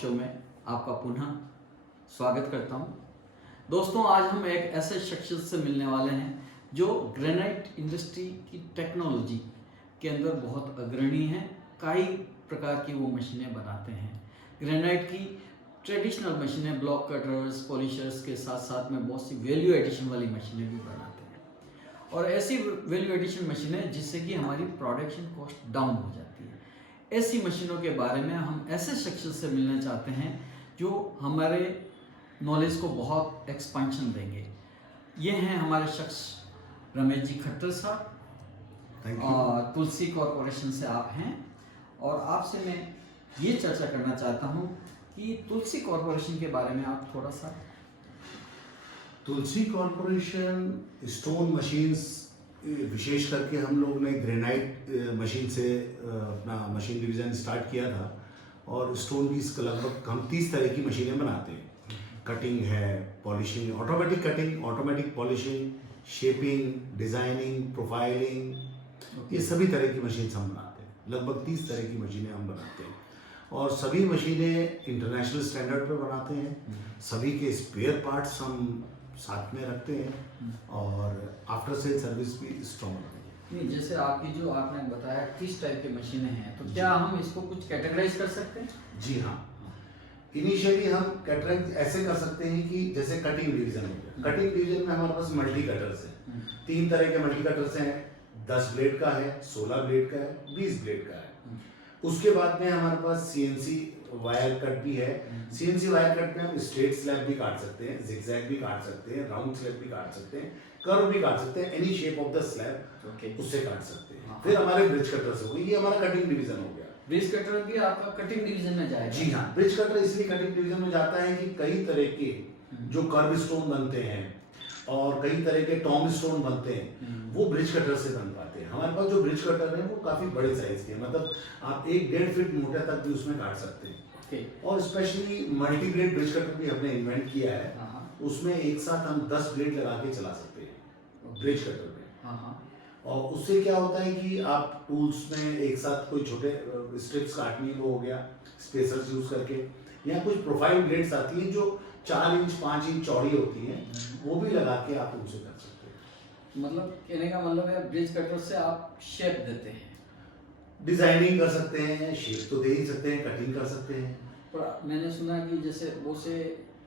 Show में आपका पुनः स्वागत करता हूं। दोस्तों, आज हम एक ऐसे शख्सियत से मिलने वाले हैं जो ग्रेनाइट इंडस्ट्री की टेक्नोलॉजी के अंदर बहुत अग्रणी हैं। कई प्रकार की वो मशीनें बनाते हैं। ग्रेनाइट की ट्रेडिशनल मशीनें, ब्लॉक कटर्स, पॉलिशर्स के साथ साथ में बहुत सी वैल्यू एडिशन वाली मशीनें भी बनाते हैं, और ऐसी वैल्यू एडिशन मशीनें जिससे कि हमारी प्रोडक्शन कॉस्ट डाउन हो जाती है। ऐसी मशीनों के बारे में हम ऐसे शख्सियत से मिलना चाहते हैं जो हमारे नॉलेज को बहुत एक्सपेंशन देंगे। ये हैं हमारे शख्स रमेश जी खट्टर साहब, तुलसी कॉरपोरेशन से आप हैं, और आपसे मैं ये चर्चा करना चाहता हूँ कि तुलसी कॉरपोरेशन के बारे में आप थोड़ा सा। तुलसी कॉरपोरेशन स्टोन मशीन्स, विशेष करके हम लोग ने ग्रेनाइट मशीन से अपना मशीन डिवीज़न स्टार्ट किया था, और स्टोन की लगभग हम 30 तरह की मशीनें बनाते हैं। कटिंग है, polishing, automatic cutting, automatic polishing, shaping, designing, profiling, ये सभी तरह की मशीन हम बनाते हैं। लगभग 30 तरह की मशीनें हम बनाते हैं, और सभी मशीनें इंटरनेशनल स्टैंडर्ड पर बनाते हैं। सभी के स्पेयर पार्ट्स हम साथ में रखते हैं, और आफ्टर सेल सर्विस भी स्ट्रॉन्ग है। नहीं, जैसे आपकी जो आपने बताया 30 टाइप की मशीनें हैं, तो क्या हम इसको कुछ कैटेगराइज कर सकते हैं? जी हाँ, इनिशियली हम कैटराइज ऐसे कर सकते हैं कि जैसे कटिंग डिवीजन हो गया। कटिंग डिवीजन में हमारे पास मल्टी कटर्स हैं। 3 तरह के मल्टी कटर्स हैं। 10 ब्लेड का है, 16 ब्लेड का है, 20 ब्लेड का है। उसके बाद में हमारे पास सीएनसी वायर कट भी है। सीएनसी वायर कट में हम स्ट्रेट स्लैब भी काट सकते हैं, जिगजैग भी काट सकते हैं, राउंड स्लैब भी काट सकते हैं, कर्व भी काट सकते हैं। Any shape of the slab उससे काट सकते हैं। फिर हमारे ब्रिज कटर्स हो गए, ये हमारा कटिंग डिवीजन हो गया। ब्रिज कटर भी आपका कटिंग डिवीजन में जाएगा? जी हाँ, ब्रिज कटर इसलिए कटिंग डिवीजन में जाता है कि कई तरह के जो कर्व स्टोन बनते हैं और कई तरह के टॉम स्टोन बनते हैं, वो ब्रिज कटर से बन पाते हैं। हमारे पास जो ब्रिज कटर है वो काफी बड़े साइज के हैं, मतलब आप 1-1.5 फीट मोटे तक भी उसमें काट सकते हैं। और specially multi blade bridge cutter भी हमने इन्वेंट किया है। उसमें एक साथ हम 10 ब्लेड लगा के चला सकते हैं ब्रिज कटर में। और उससे क्या होता है कि आप टूल्स में एक साथ कोई छोटे स्ट्रिप्स काटनी वो हो गया स्पेसर्स यूज करके, या कुछ प्रोफाइल ब्लेड्स आती हैं जो 4 इंच 5 इंच चौड़ी होती हैं, वो भी लगा के आप उनसे कर सकते हैं। मतलब कहने का मतलब है ब्रिज कटर से आप शेप देते हैं, डिजाइनिंग कर सकते हैं, शेप तो दे ही सकते हैं, कटिंग कर सकते हैं। पर मैंने सुना कि जैसे वो से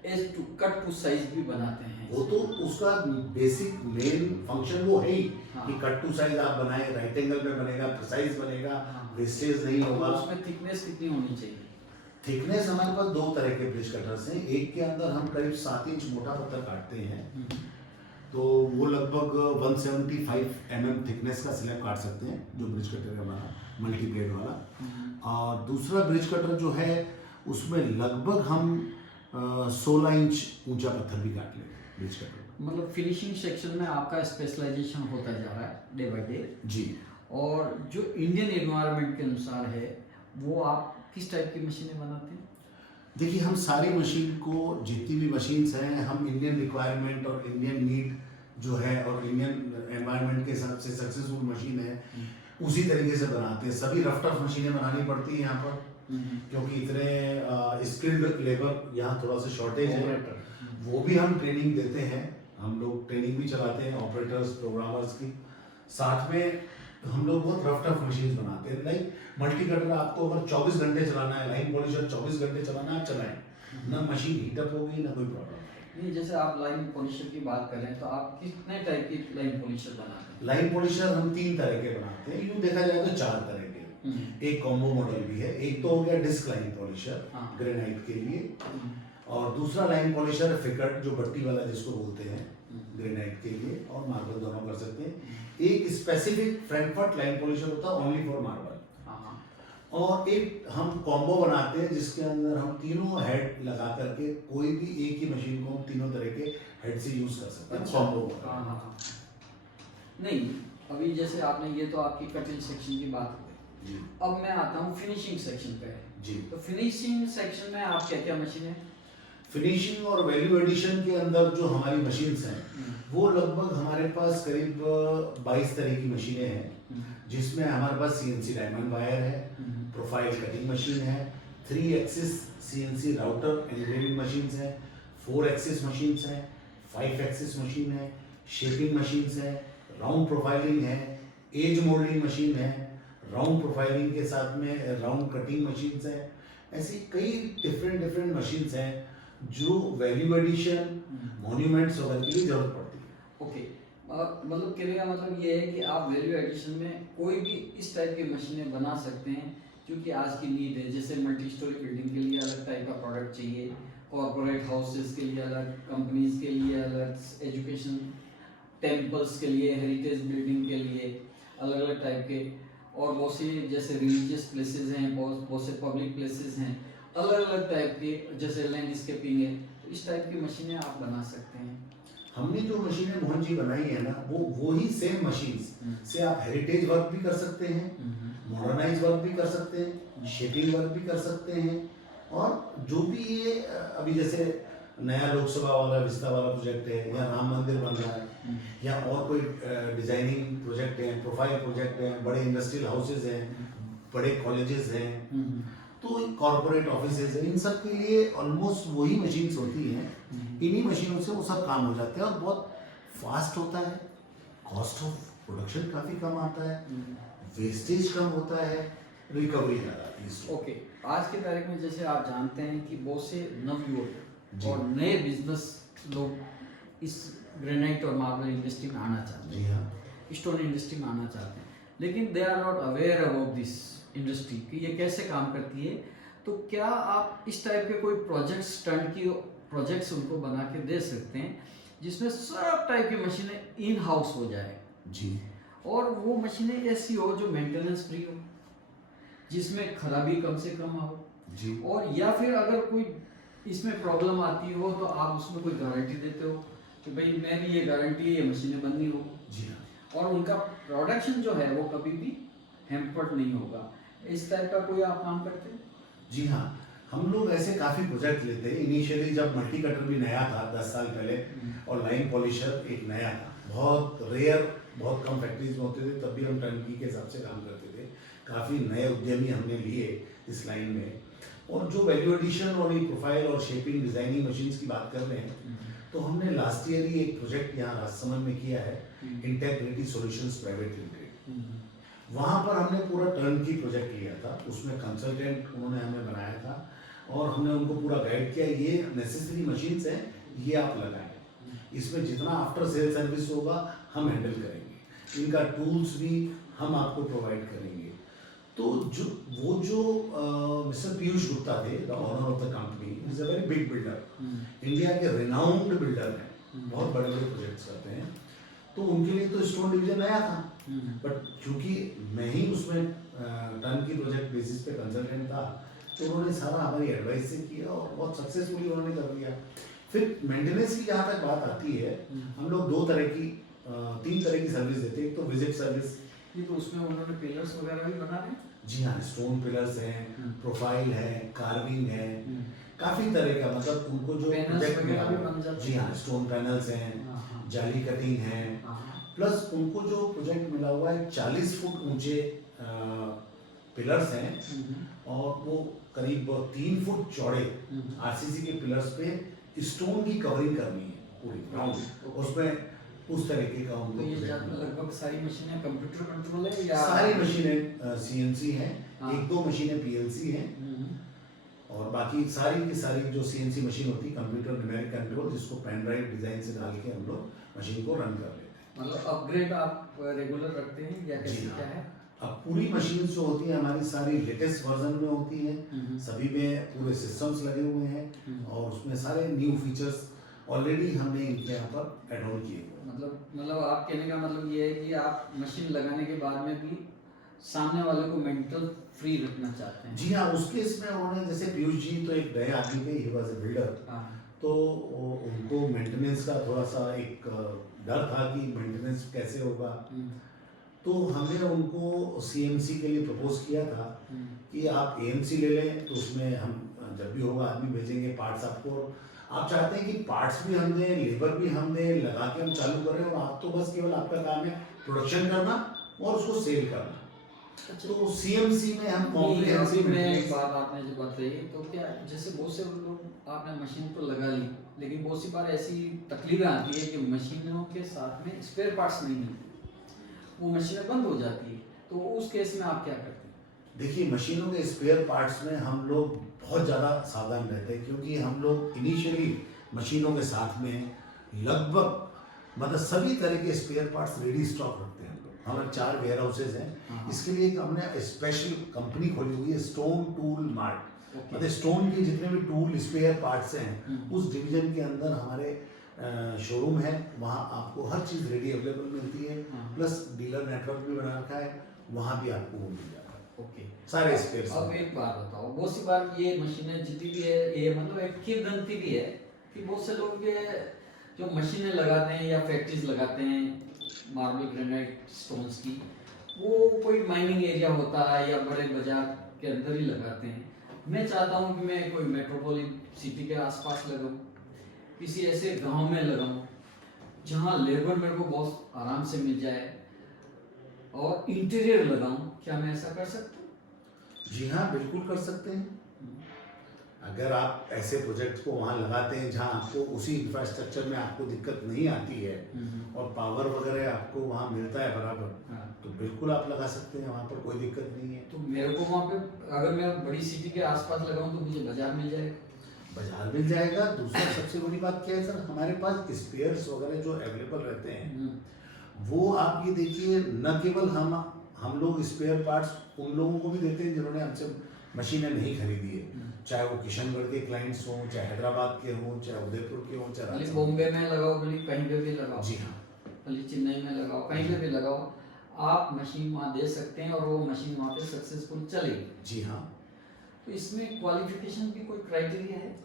edge to cut to size भी बनाते हैं। वो तो उसका बेसिक मेन फंक्शन वो है ही कि कट टू साइज आप बनाए, राइट एंगल में बनेगा, प्रिसाइज बनेगा, वेस्टेज नहीं होगा। उसमें थिकनेस कितनी होनी चाहिए? थिकनेस हमारे पास 2 तरह के ब्रिज कटर्स हैं। एक के अंदर हम करीब 7 इंच मोटा पत्थर काटते हैं, तो वो लगभग 175 mm थिकनेस का स्लैब काट सकते हैं, जो ब्रिज कटर है हमारा मल्टी ब्लेड वाला। और दूसरा ब्रिज कटर जो है उसमें लगभग हम 16 इंच ऊंचा पत्थर भी काट लेते हैं ब्रिज कटर। मतलब फिनिशिंग सेक्शन में आपका स्पेशलाइजेशन होता जा रहा है डे बाय डे जी। और जो इंडियन एनवायरनमेंट के अनुसार है, वो आप किस टाइप की मशीनें बनाते हैं? देखिए, हम सारी मशीन को, जितनी भी मशीन्स हैं, हम इंडियन रिक्वायरमेंट और इंडियन नीड जो है और इंडियन एनवायरनमेंट के हिसाब से सक्सेसफुल मशीन है उसी तरीके से बनाते हैं। सभी रफ टफ मशीनें बनानी पड़ती है यहाँ पर, क्योंकि इतने स्किल्ड लेबर यहाँ थोड़ा सा शॉर्टेज है। वो भी हम ट्रेनिंग देते हैं, हम लोग ट्रेनिंग भी चलाते हैं ऑपरेटर्स, प्रोग्रामर्स की। साथ में हम लोग बहुत रफ टफ मशीन बनाते हैं। लाइक मल्टी कटर आपको अगर 24 घंटे चलाना है, लाइन पॉलिशर 24 घंटे चलाना है, चलाएं, ना मशीन हीटअप होगी ना कोई प्रॉब्लम। नहीं, जैसे आप लाइन पॉलिशर की बात करें तो आप कितने टाइप की लाइन पॉलिशर बनाते हैं? लाइन पॉलिशर हम 3 तरह के बनाते हैं, यूँ देखा जाए तो 4 तरह के। एक कॉम्बो मॉडल भी है। एक तो हो गया डिस्क लाइन पॉलिशर ग्रेनाइट के लिए, और दूसरा लाइन पॉलिशर फिकट, जो बट्टी वाला जिसको बोलते हैं, ग्रेनाइट के लिए और मार्बल दोनों कर सकते हैं। एक स्पेसिफिक फ्रैंकफर्ट लाइन पॉलिशर होता है ओनली फॉर मार्बल, और एक हम कॉम्बो बनाते हैं जिसके अंदर हम तीनों हेड लगा करके कोई भी एक ही मशीन को हम तीनों तरह के हेड से यूज कर सकते हैं। कॉम्बो नहीं, अभी जैसे आपने ये तो आपकी कटिंग सेक्शन की बात हो गई, अब मैं आता हूँ फिनिशिंग सेक्शन पे। जी, तो फिनिशिंग सेक्शन में आप क्या क्या मशीनें? फिनिशिंग और वैल्यू एडिशन के अंदर जो हमारी मशीन्स हैं, वो लगभग हमारे पास करीब 22 तरह की मशीनें हैं, जिसमें हमारे पास सीएनसी डायमंड वायर है, प्रोफाइल कटिंग मशीन है, 3 axis CNC router engraving machines हैं, 4 एक्सिस मशीन्स हैं, 5 एक्सिस मशीन है, शेपिंग मशीन्स है, राउंड प्रोफाइलिंग है, एज मोल्डिंग मशीन है, राउंड प्रोफाइलिंग के साथ में राउंड कटिंग मशीन्स हैं। ऐसी कई डिफरेंट मशीन्स हैं जो वैल्यू एडिशन मॉन्यूमेंट्स वगैरह के लिए जरूरत पड़ती है। ओके, मतलब कहने का मतलब ये है कि आप वैल्यू एडिशन में कोई भी इस टाइप की मशीनें बना सकते हैं क्योंकि आज की नीड है। जैसे मल्टी स्टोरी बिल्डिंग के लिए अलग टाइप का प्रोडक्ट चाहिए, कॉर्पोरेट हाउसेस के लिए अलग, कंपनीज के लिए अलग, एजुकेशन टेम्पल्स के लिए, हेरिटेज बिल्डिंग के लिए अलग अलग टाइप के, और बहुत सी जैसे रिलीजियस प्लेसेस हैं, बहुत से पब्लिक प्लेसेस हैं, अलग अलग टाइप के, जैसे लैंडस्केपिंग है। तो इस टाइप की मशीनें आप बना सकते हैं। हमने जो मशीनें मोहन जी बनाई है ना, वो ही सेम मशीन्स से आप हेरिटेज वर्क भी कर सकते हैं, मॉडर्नाइज वर्क भी कर सकते हैं, शेपिंग वर्क भी कर सकते हैं। और जो भी ये अभी जैसे नया लोकसभा वाला विस्ता वाला प्रोजेक्ट है, या राम मंदिर बन रहा है, या और कोई डिजाइनिंग प्रोजेक्ट है, प्रोफाइल प्रोजेक्ट है, बड़े इंडस्ट्रियल हाउसेज हैं, बड़े कॉलेजेस हैं, तो कॉर्पोरेट ऑफिसेज हैं, इन सब के लिए ऑलमोस्ट वही मशीन्स होती हैं। इन्हीं मशीनों से वो सब काम हो जाते हैं और बहुत फास्ट होता है, कॉस्ट ऑफ प्रोडक्शन काफ़ी कम आता है, वेस्टेज कम होता है, रिकवरी ज़्यादा आती है। ओके, आज के तारीख में जैसे आप जानते हैं कि बहुत से नवयुवक और नए बिजनेस लोग इस ग्रेनाइट और मार्बल इंडस्ट्री में आना चाहते हैं, जी हाँ, स्टोन इंडस्ट्री में आना चाहते हैं, लेकिन they are not aware about this industry कि ये कैसे काम करती है। तो क्या आप इस टाइप के कोई प्रोजेक्ट्स, टर्न की प्रोजेक्ट्स उनको बना के दे सकते हैं जिसमें सब टाइप की मशीनें इन हाउस हो जाए जी, और वो मशीनें ऐसी हो जो मेंटेनेंस फ्री हो, जिसमें खराबी कम से कम हो जी, और या फिर अगर कोई इसमें प्रॉब्लम आती हो तो आप उसमें कोई गारंटी देते हो कि भाई मैं भी ये गारंटी है, ये मशीनें बंद नहीं हो, जी हाँ, और उनका प्रोडक्शन जो है वो कभी भी हैम्पर्ड नहीं होगा। इस टाइप का कोई आप काम करते हैं? जी हाँ। हम लोग ऐसे काफ़ी प्रोजेक्ट लेते हैं। इनिशियली जब मल्टी कटर भी नया था 10 साल पहले, और लाइन पॉलिशर एक नया था, बहुत रेयर, बहुत कम फैक्ट्रीज में होते थे, तब भी हम टर्नकी के हिसाब से काम करते थे। काफ़ी नए उद्यमी हमने लिए इस लाइन में। और जो वैल्यू एडिशन और ये प्रोफाइल और शेपिंग डिजाइनिंग मशीन्स की बात कर रहे हैं, तो हमने लास्ट ईयर ही एक प्रोजेक्ट यहाँ राजसमंद में किया है, इंटेग्रिटी सॉल्यूशंस प्राइवेट लिमिटेड। वहाँ पर हमने पूरा टर्नकी प्रोजेक्ट लिया था, उसमें कंसल्टेंट उन्होंने हमें बनाया था और हमने उनको पूरा गाइड किया, ये नेसेसरी मशीन्स हैं, ये आप लगाएं, इसमें जितना आफ्टर सेल सर्विस होगा हम हैंडल करेंगे, इनका टूल्स भी हम आपको प्रोवाइड करेंगे। तो जो मिस्टर पीयूष गुप्ता थे, the owner of the company, is a very big builder, India के रिनाउंड बिल्डर हैं, बहुत बड़े बड़े प्रोजेक्ट्स करते हैं। तो उनके लिए तो स्टोन डिवीजन नया था, बट क्योंकि मैं ही उसमें टर्नकी प्रोजेक्ट बेसिस पे कंसल्टेंट था, तो उन्होंने सारा हमारी एडवाइस से किया और बहुत सक्सेसफुली उन्होंने कर दिया। फिर मेंटेनेंस की जहाँ तक बात आती है, हम लोग 3 तरह की सर्विस देते हैं। एक तो विजिट सर्विस, ये तो उसमें उन्होंने पिलर्स वगैरह भी बना रहे हैं। जी हाँ, स्टोन पिलर्स हैं, प्रोफाइल है, कार्विंग है, काफ़ी तरह का, मतलब उनको जो पैनल्स वगैरह भी बन जाते हैं। जी हाँ, स्टोन पैनल्स हैं, जाली कटिंग है, प्लस उनको जो प्रोजेक्ट मिला हुआ है 40 फुट ऊंचे पिलर्स हैं, और वो करीब 3 फुट चौड़े आरसीसी के पिलर्स पे स्टोन की कवरिंग करनी है पूरी राउंड, उसमें उस तरीके का उनको तो ये प्रोजेक्ट मिला। लगभग सारी मशीनें कंप्यूटर कंट्रोल है या सारी मशीनें सीएनसी हैं, हाँ। 1-2 मशीनें पीएलसी हैं, और बाकी सारी की सारी जो सीएनसी मशीन होती है कंप्यूटर न्यूमेरिक कंट्रोल, जिसको पेन ड्राइव डिजाइन से डाल के हम लोग मशीन को रन कर लेते हैं। मतलब अपग्रेड आप रेगुलर रखते हैं या कैसे, जी हाँ। क्या है? अब पूरी मशीन जो होती है हमारी सारी लेटेस्ट वर्जन में होती है, सभी में पूरे सिस्टम्स लगे हुए हैं, और उसमें सारे न्यू फीचर्स ऑलरेडी हमने इनके यहाँ पर एड ऑन किए हुए हैं। मतलब आप कहने का मतलब ये है कि आप मशीन लगाने के बाद में भी सामने वाले को मेंटल फ्री रखना चाहते हैं। जी हाँ, उसके इसमें उन्होंने, जैसे पीयूष जी तो एक नए आदमी थे, ही वाज ए बिल्डर, तो उनको मेंटेनेंस का थोड़ा सा एक डर था कि मेंटेनेंस कैसे होगा, तो हमने उनको सीएमसी के लिए प्रपोज किया था कि आप एएमसी ले लें, तो उसमें हम जब भी होगा आदमी भेजेंगे पार्ट्स आपको। आप चाहते हैं कि पार्ट्स भी हम दें, लेबर भी हम दें, लगा के हम चालू करें, और आप तो बस केवल आपका काम है प्रोडक्शन करना और उसको सेल करना। तो सीएमसी में हम अभी कॉम्प्रिहेंसिव मैं एक बात आपने जो बताई, तो क्या जैसे बहुत से लोग आपने मशीन तो लगा ली, लेकिन बहुत सी बार ऐसी तकलीफें आती है कि मशीनों के साथ में स्पेयर पार्ट्स नहीं मिलते, वो मशीनें बंद हो जाती है, तो उस केस में आप क्या करते हैं? देखिए, मशीनों के स्पेयर पार्ट्स में हम लोग बहुत ज़्यादा सावधान रहते हैं, क्योंकि हम लोग इनिशियली मशीनों के साथ में लगभग मतलब सभी तरह के स्पेयर पार्ट्स रेडी स्टॉक रखते हैं हम लोग। हमारे 4 वेयर हाउसेज हैं। हाँ। इसके लिए एक हमने स्पेशल कंपनी खोली हुई है, स्टोन टूल मार्ट। ओके। मतलब स्टोन के जितने भी टूल स्पेयर पार्ट्स हैं, हम्म। उस डिवीजन के अंदर हमारे शोरूम है। वहाँ आपको हर चीज़ रेडी अवेलेबल मिलती है, हाँ। प्लस डीलर नेटवर्क भी बना रखा है, वहाँ भी आपको वो मिल जाता है ओके। सारे स्पेयर। अब एक बात बताओ, बहुत सी बार ये मशीनें जितनी भी है, ये मतलब एक किंवदंती भी है कि बहुत से लोग ये जो मशीनें लगाते हैं या फैक्ट्रीज लगाते हैं मार्बल ग्रेनाइट स्टोन्स की, वो कोई माइनिंग एरिया होता है या बड़े बाजार के अंदर ही लगाते हैं। मैं चाहता हूँ कि मैं कोई मेट्रोपॉलिटन सिटी के आसपास लगाऊं, किसी ऐसे गांव में लगाऊं जहां लेबर मेरे को बहुत आराम से मिल जाए और इंटीरियर लगाऊं। क्या मैं ऐसा कर सकता हूँ? जी हाँ, बिल्कुल कर सकते हैं। अगर आप ऐसे प्रोजेक्ट्स को वहाँ लगाते हैं जहाँ आपको उसी इंफ्रास्ट्रक्चर में आपको दिक्कत नहीं आती है और पावर वगैरह आपको वहाँ मिलता है बराबर, हाँ। तो बिल्कुल आप लगा सकते हैं, वहाँ पर कोई दिक्कत नहीं है। तो मेरे को वहाँ पे अगर मैं बड़ी सिटी के आसपास लगाऊं तो मुझे बाजार मिल जाएगा? बाजार मिल जाएगा। दूसरा सबसे बड़ी बात क्या है सर, हमारे पास स्पेयर्स वगैरह जो अवेलेबल रहते हैं, वो आप ये देखिए, न केवल हम लोग स्पेयर पार्ट्स उन लोगों को भी देते हैं जिन्होंने हमसे मशीनें नहीं खरीदी है, चाहे वो किशनगढ़ के क्लाइंट्स हों, चाहे हैदराबाद के हों, चाहे उदयपुर के हों, चाहे भले राजस्थान बॉम्बे में लगाओ, भले कहीं पे भी लगाओ, जी हाँ, भले चेन्नई में लगाओ, कहीं पे भी लगाओ, आप मशीन वहाँ दे सकते हैं और वो मशीन वहाँ पे सक्सेसफुल चलेगी। जी हाँ। तो इसमें क्वालिफिकेशन की कोई क्राइटेरिया है?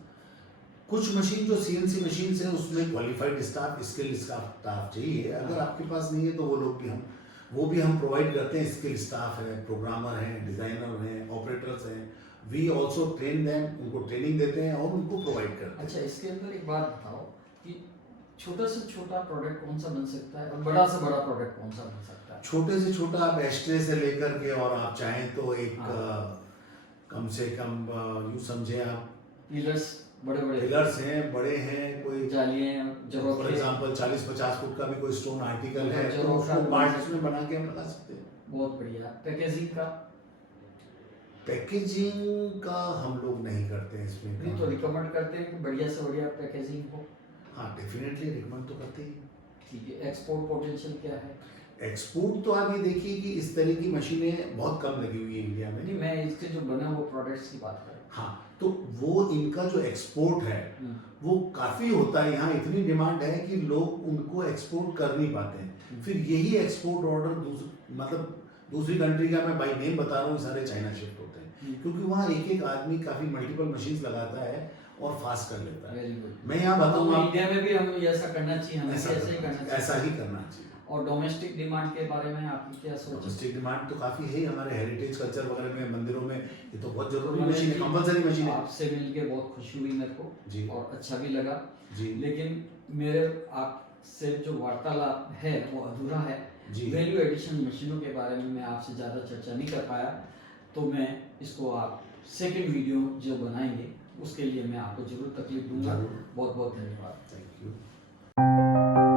कुछ मशीन जो सीएनसी मशीन है उसमें क्वालिफाइड स्टाफ, स्किल्ड स्टाफ चाहिए। अगर आपके पास नहीं है तो वो भी हम प्रोवाइड करते हैं। स्किल स्टाफ है, प्रोग्रामर हैं, डिजाइनर हैं, ऑपरेटर्स हैं। वी ऑल्सो ट्रेन देम, उनको ट्रेनिंग देते हैं और उनको प्रोवाइड करते हैं। अच्छा, इसके अंदर एक बात बताओ कि छोटा से छोटा प्रोडक्ट कौन सा बन सकता है और बड़ा से बड़ा प्रोडक्ट कौन सा बन सकता है? छोटे से छोटा आप एस्ट्रे से लेकर के, और आप चाहें तो एक कम से कम यूँ समझे आप, पिलर्स बड़े पिलर्स हैं, बड़े हैं, कोई जालियाँ जरूरत फॉर है, एग्जांपल 40-50 फुट का भी कोई स्टोन आर्टिकल है तो जरूरत उसको का पार्ट्स में बना के हम लगा सकते हैं। बहुत बढ़िया। पैकेजिंग का पैकेजिंग का हम लोग नहीं करते हैं इसमें नहीं, तो रिकमेंड करते हैं कि बढ़िया से बढ़िया पैकेजिंग हो। हाँ, डेफिनेटली रिकमेंड तो करते ही। ठीक है। एक्सपोर्ट पोटेंशियल क्या है? एक्सपोर्ट तो आप ये देखिए कि इस तरह की मशीनें बहुत कम लगी हुई है इंडिया में। नहीं, मैं इसके जो बने वो प्रोडक्ट्स की बात कर रहा हाँ, तो वो इनका जो एक्सपोर्ट है वो काफ़ी होता है। यहाँ इतनी डिमांड है कि लोग उनको एक्सपोर्ट कर नहीं पाते हैं। फिर यही एक्सपोर्ट ऑर्डर मतलब दूसरी कंट्री का, मैं बाई नेम बता रहा हूँ, सारे चाइना शिफ्ट होते हैं, क्योंकि वहाँ एक एक आदमी काफ़ी मल्टीपल मशीन्स लगाता है और फास्ट कर लेता है। Very good. मैं यहाँ बताऊँगा, इंडिया में भी हम ऐसा करना चाहिए, हमें ऐसा ऐसा ही करना चाहिए। ऐसा ही करना चाहिए। और डोमेस्टिक डिमांड के बारे में आपकी क्या सोच है? डोमेस्टिक डिमांड तो काफ़ी है हमारे हेरिटेज कल्चर वगैरह में, मंदिरों में ये तो बहुत जरूरी मैंने मशीन है, भी कंपलसरी मशीन है। आपसे मिलके बहुत खुशी हुई मेरे को जी और अच्छा भी लगा जी लेकिन मेरे आपसे जो वार्तालाप है वो अधूरा है। जी वैल्यू एडिशन मशीनों के बारे में मैं आपसे ज़्यादा चर्चा नहीं कर पाया, तो मैं इसको आप सेकंड वीडियो जो बनाएंगे उसके लिए मैं आपको जरूर तकलीफ दूंगा। जरूर। बहुत बहुत धन्यवाद। Thank you.